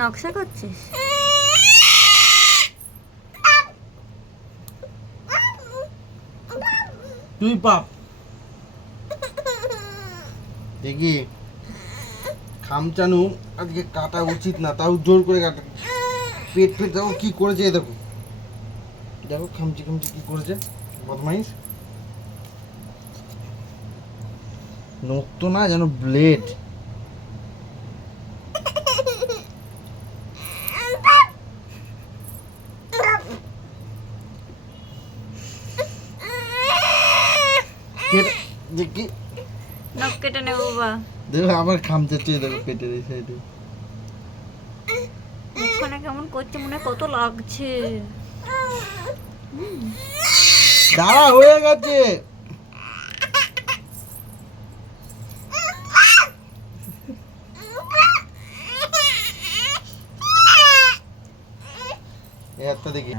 নকশা করছিস? তুই পাপ দেখি খামচানু আজকে কাটা উচিত না, তাও জোর করে কাটা। পেট পেট দেখো কি করেছে, দেখো দেখো খামচি খামচি কি করেছে, বদমাইশ। নখ তো না, যেন ব্লেড। দেখি নখ কেটে নেবো বাবা। দেখো আবার খামচাচ্ছে, দেখো পেটের এই সাইডে। মুখখানে কেমন করছে, মনে হয় কত লাগছে। দাঁড়া, হয়ে গেছে। এই হাতটা দেখি,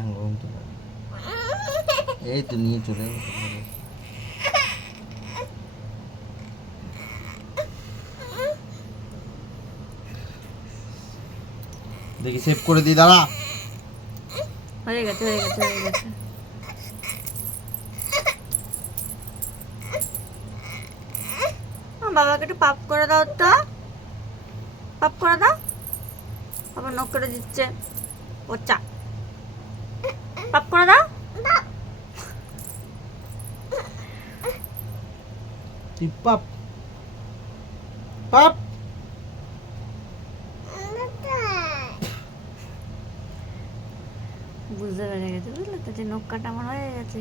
এই তো নিয়ে চলে গেছে। দেখি সেভ করে দিই, দাঁড়া। হয়ে গেছে হয়ে গেছে হয়ে গেছে। বাবাকে একটু পাপ করে দাও তো, পাপ করে দাও। আবার নখ করে দিচ্ছে, পচা। পাপ করে দাও। তুই পাপ পাপ। বুঝতে পেরে গেছে, বুঝলে তো, যে নখ কাটা আমার হয়ে গেছে।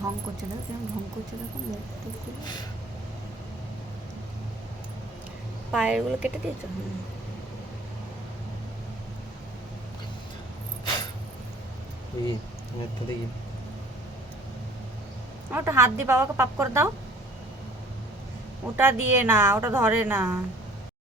ঢং করছে, দেখো কেমন ঢং করছে, দেখো পায়ের গুলো কেটে দিয়েছো। দেখি ওটা হাত দিয়ে বাবাকে পাপ করে দাও। ওটা দিয়ে না, ওটা ধরে না।